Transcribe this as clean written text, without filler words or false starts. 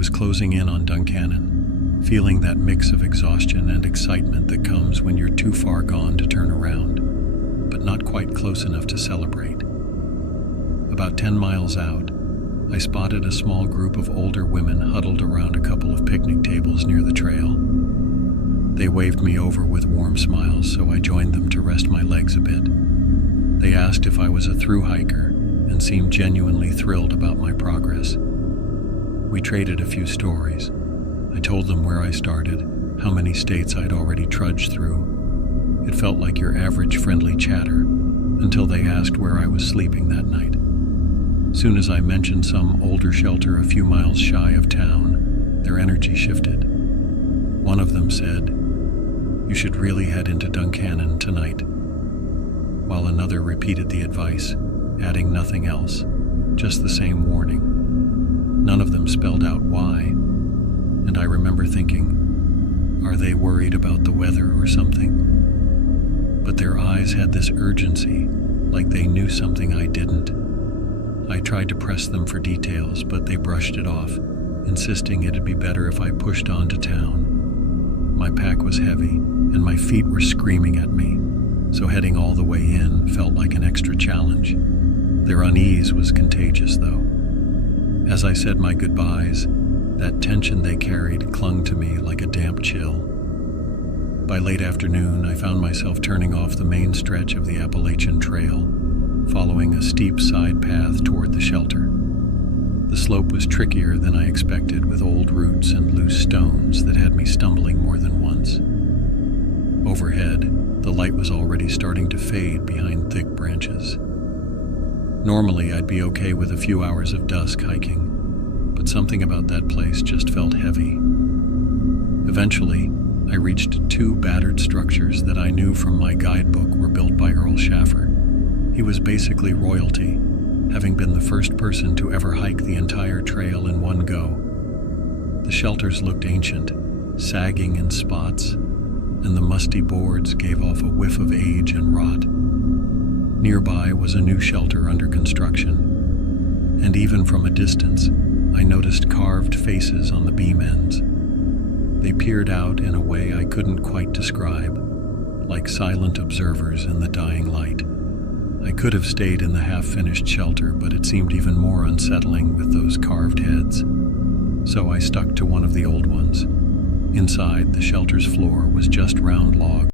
was closing in on Duncannon, feeling that mix of exhaustion and excitement that comes when you're too far gone to turn around, but not quite close enough to celebrate. About 10 miles out, I spotted a small group of older women huddled around a couple of picnic tables near the trail. They waved me over with warm smiles, so I joined them to rest my legs a bit. They asked if I was a thru hiker and seemed genuinely thrilled about my progress. We traded a few stories. I told them where I started, how many states I'd already trudged through. It felt like your average friendly chatter, until they asked where I was sleeping that night. Soon as I mentioned some older shelter a few miles shy of town, their energy shifted. One of them said, "You should really head into Duncannon tonight," while another repeated the advice, adding nothing else, just the same warning. None of them spelled out why, and I remember thinking, are they worried about the weather or something? But their eyes had this urgency, like they knew something I didn't. I tried to press them for details, but they brushed it off, insisting it'd be better if I pushed on to town. My pack was heavy, and my feet were screaming at me, so heading all the way in felt like an extra challenge. Their unease was contagious, though. As I said my goodbyes, that tension they carried clung to me like a damp chill. By late afternoon, I found myself turning off the main stretch of the Appalachian Trail, following a steep side path toward the shelter. The slope was trickier than I expected, with old roots and loose stones that had me stumbling more than once. Overhead, the light was already starting to fade behind thick branches. Normally, I'd be okay with a few hours of dusk hiking, but something about that place just felt heavy. Eventually, I reached two battered structures that I knew from my guidebook were built by Earl Schaffer. He was basically royalty, having been the first person to ever hike the entire trail in one go. The shelters looked ancient, sagging in spots, and the musty boards gave off a whiff of age and rot. Nearby was a new shelter under construction, and even from a distance, I noticed carved faces on the beam ends. They peered out in a way I couldn't quite describe, like silent observers in the dying light. I could have stayed in the half-finished shelter, but it seemed even more unsettling with those carved heads. So I stuck to one of the old ones. Inside, the shelter's floor was just round log